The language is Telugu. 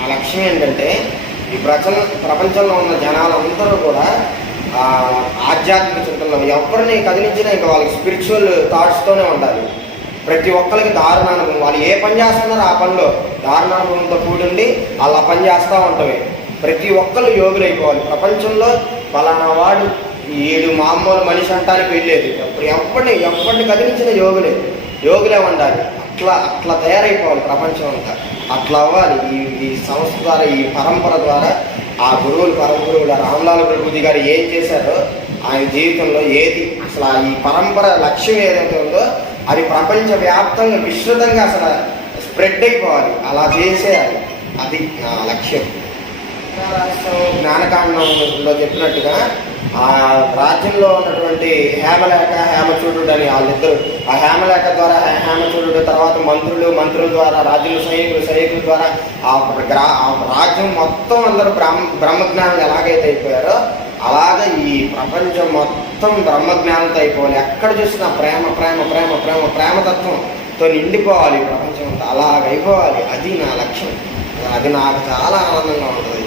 నా లక్ష్యం ఏంటంటే ఈ ప్రపంచంలో ఉన్న జనాలందరూ కూడా ఆధ్యాత్మిక చింతనలో ఎవరిని కదిలించినా ఇంకా వాళ్ళకి స్పిరిచువల్ థాట్స్తోనే ఉండాలి. ప్రతి ఒక్కరికి దారుణానుభవం, వాళ్ళు ఏ పని చేస్తున్నారో ఆ పనిలో దారుణానుభవంతో కూడిండి అలా పని చేస్తూ ఉంటాయి. ప్రతి ఒక్కరు యోగులు అయిపోవాలి. ప్రపంచంలో పలానా వాడు వీడు మామూలు మనిషి అంటానికి వెళ్ళేది అప్పుడు ఎవరిని కదిలించిన యోగులే ఉండాలి. అట్లా తయారైపోవాలి ప్రపంచం అంతా. అట్లా అవ్వాలి. ఈ సంస్థ ద్వారా, ఈ పరంపర ద్వారా ఆ గురువులు, పరమగురువులు రామలాల్ ప్రభుజీ గారు ఏం చేశారో ఆయన జీవితంలో ఏది అసలు ఈ పరంపర లక్ష్యం ఏదైతే ఉందో అది ప్రపంచవ్యాప్తంగా విస్తృతంగా అసలు స్ప్రెడ్ అయిపోవాలి. అలా చేసేయాలి. అది నా లక్ష్యం. జ్ఞానకాండంలో చెప్పినట్టుగా ఆ రాజ్యంలో ఉన్నటువంటి హేమలేఖ, హేమచూడు అని వాళ్ళిద్దరు, ఆ హేమలేఖ ద్వారా హేమచూడు, తర్వాత మంత్రుల ద్వారా రాజ్యంలో సైనికుల ద్వారా ఆ రాజ్యం మొత్తం అందరూ బ్రహ్మజ్ఞానం ఎలాగైతే అయిపోయారో అలాగే ఈ ప్రపంచం మొత్తం బ్రహ్మజ్ఞానంతో అయిపోవాలి. ఎక్కడ చూసినా ప్రేమ ప్రేమ ప్రేమ ప్రేమ ప్రేమతత్వంతో నిండిపోవాలి ప్రపంచం అంతా. అలాగైపోవాలి. అది నా లక్ష్యం. అది నాకు చాలా ఆనందంగా ఉంటుంది.